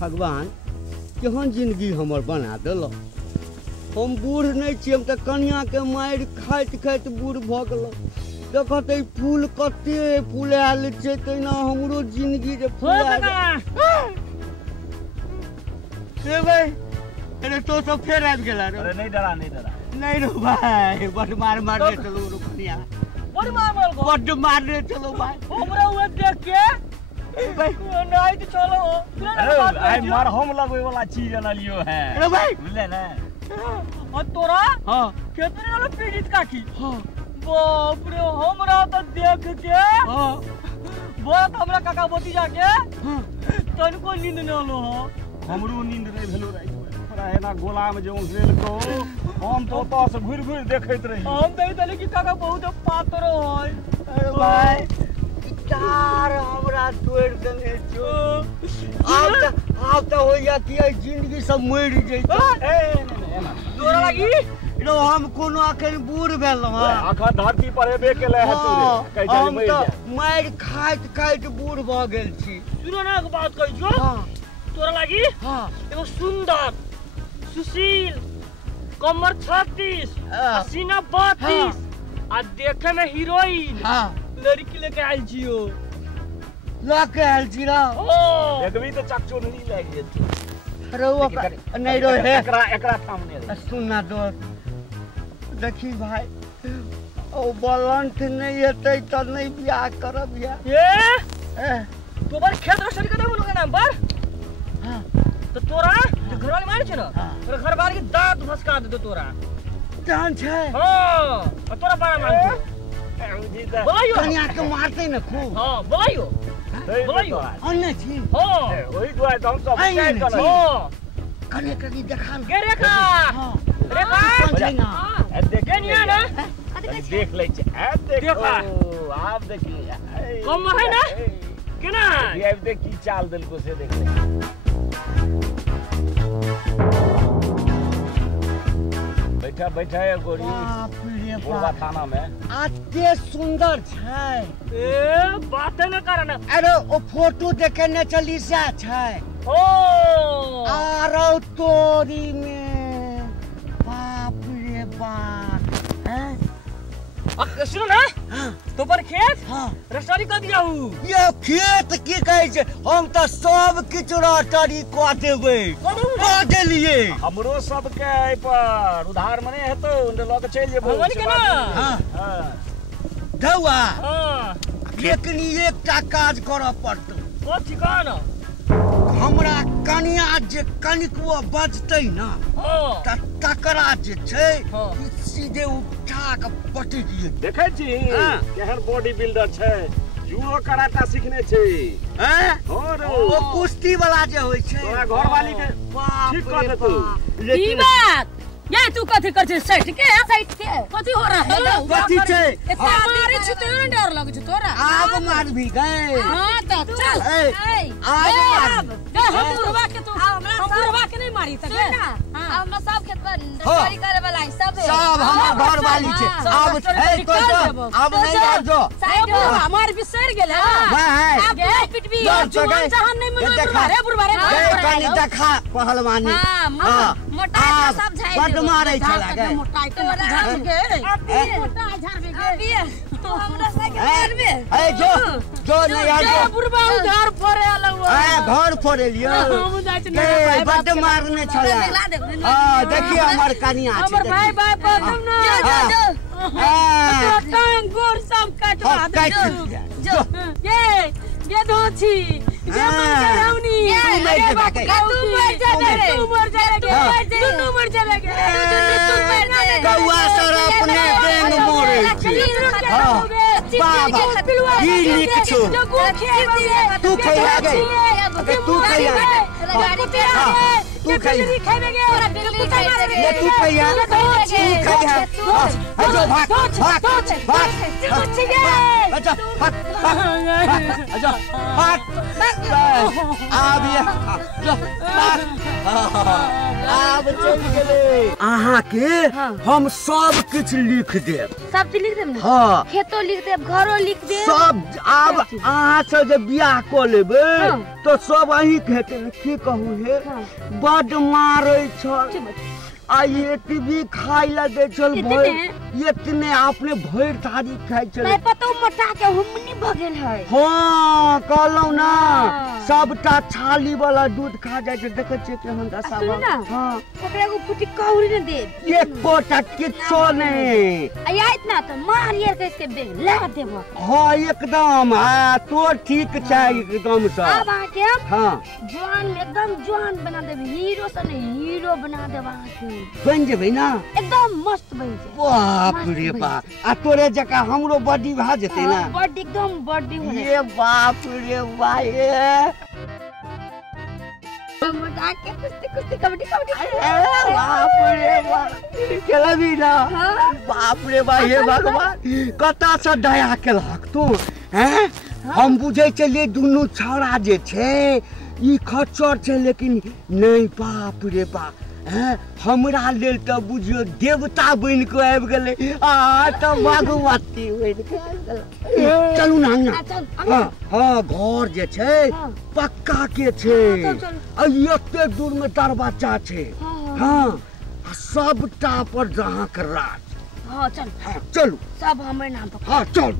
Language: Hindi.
भगवान केहन जिंदगी हमर बना दिल। हम बूढ़ नहीं छी, हम तो कनिया के मारि खाइत खाइत बूढ़ भ गेल। देखत फूल कते फुलायल छै, तहिना हमरो जिंदगी जे फुला भाई। अरे तो सब फेर आबि गेला रे। अरे नहीं डरा नहीं रो भाई, बड़ मारने चलो रो कनिया, बड़ मारने चलो भाई। हमरा हुए देख के भाई नहीं तो चलो। अरे आई मार हम लगवे वाला चीज अनलियो है। अरे भाई बुझले ना। और तोरा हां कितने वाला पीड़ित काकी। हां बाप रे, हमरा तो देख के हां बहुत हमरा काका बोती जाके हां तनको नींद न लो। हमरो नींद नहीं भेलो रात में। है ना गोलाम जो उजरेल को हम तो तो से घुर घुर देखैत रही। हम देख दले कि काका बहुत पातर होय। अरे भाई चार हमरा तोड़ देने छो। आप तो होइया कि जिंदगी सब मरि जइतो। ए तोरा लागी रो हम कोनो अखन बूढ़ भेलौ। आखा धरती पर हेबे केले है तू कहि जा मरि जा। मारि खाइत खाइत बूढ़ भ गेल छी। सुनो ना एक बात कहि जो। हां तोरा लागी हां एगो सुंदर सुशील कमर 36 सीना 32 आ देखे में हीरोइन लड़की लेके आइल छियो। लेके आइल छी रा। देखबी तो चकचो नहीं लाग जेत। अरे वो नहीं रो है एकरा सामने सुन ना दोस्त, देखी भाई ओ बलंट नहीं हेतै त नहीं बियाह करब या। ए तोबर खेत रो सरी कदम लोग नाम पर। हां तो तोरा घर वाले मारे छ ना, तोरा घर बार के दांत फसका दे तोरा जान छै। हां और तोरा बारा मार बोलायो कन्या के मारते न खूब। हां बोलायो बोलायो अन्ना छी। हां ओही दुआरे हम सब कैद कर। हां कने कनी देखा गे रेखा। हां रेखा छै ना ए देखे निया ना देख ले छ। ए देखो आप देखिए कम है ना केना ये देख की चाल दिल को से देख ले। बैठा बैठा है गोरी बुढ़वा थाना में। आते सुंदर छै। ए बात न करना। अरे ओ फोटो देखे न चली से छै। ओ आरो तोरी में बाप रे बाप। हैं सुनो ना तो पर खेत रसरी कर दिया हूं। ये खेत की कहे छै, हम तो सब किछ रसरी क देबै। क देलिए हमरो सब के पर उधार मने हेतो उन लोग चल जेबो। भगवान के ना हां धौआ। हां लेकिन एकटा काज करऽ पड़तौ। ओ ठिकाना हमरा कन्या जे कनिकवो बचतै ना त तकरा जे छै सीधे उठा के पटि दिए। देखै छी केहन बॉडी बिल्डर छै, जुडो कराटा सीखने छै। हैं और ओ कुश्ती वाला जे होय छै तोरा घर वाली के ठीक कर देतौ। ई बात ये तू कथि कर छै सट के सट के कथि हो रहा है। कथि छै इतना मारे छ तो डर लगे छ तोरा। आब मार भी गए। हां त चल आज मार दे हम बुढ़वा के तू हम बुढ़वा के नहीं मारी त हम सब खेत पर रसरी करे वाला है सब हमर घर वाली छै। अब छै तो अब नहीं आ जो साइड हमार बिसर गेल है। अब पिटबी जुआन जहान नहीं मन बुढ़वा रे कनी देखा पहलवानी। हां मोटा सब झाड़ मारै छला गे मोटा के झाड़ के मोटा झाड़ के तो हमरा से के मारबे। ए जो नहीं आ जो बुढ़वा घर फोड़े आलो घर फोड़े लियो। हम जाय छ नहीं बड मारने छला। हां देखिए हमर कनिया छै। हमर भाई भाई पर ना हां टांग गोर सब काटवा दे जो ये धोची ये मरौनी तू मर जा रे तू मर जा रे तू मर जा रे कौआ सर अपने देंग मोरे हां बाबा ई लिख छो तू खैया गे तू खैया तू खैया तू खैया जो भाग भाग भाग अच्छा भाग अच्छा भाग आब चल गेले अहाँ के हम सब कुछ लिख देब सब चीज लिख देब ना हाँ खेतो लिख देब घरो लिख देब सब आब अहाँ से जब बियाह क लेबै तो सब अहीं हेतै की कहू हे बड मारै छ आ ये टीवी खाई ला दे चल भाई इतने आपने भर थारी खाई चल नहीं पता मोटा के हमनी भगेल है हां कहलौ ना सबटा छाली वाला दूध खा जाय छै देखे छै के हम दशा हां ओकरा को फुटी कौड़ी न दे एक कोटा किछो नहीं आइत ना तो मार यार के बेग ला देब हां एकदम हां तो ठीक छै एकदम से अब आ के हां जवान एकदम जवान बना देब हीरो से नहीं हीरो बना देब आ के बन जेबै ना एकदम मस्त बन जे बाप रे बाप आ तोरे जका हमरो बॉडी भा जेतै ना बॉडी एकदम बॉडी होले ये बाप रे भाई मजा के कुश्ती कबड्डी बाप रे बाप केला भी ना बाप रे भाई हे भगवान कता से दया केलक तू हैं हम बुझै छलिए दुनू छौड़ा जे छै ई खच्चर छै लेकिन नहीं बाप रे बाप हमरा लेल तो बुझियो देवता बन के आबि गेलै आ तो भगवती बन के आबि गेलै चलू ना अंगना हां घर जे छै पक्का के छै आ एते दूर में दरवाजा छै हां सबटा पर जहां के राज हां चल चलू सब हमरे नाम पर हां चल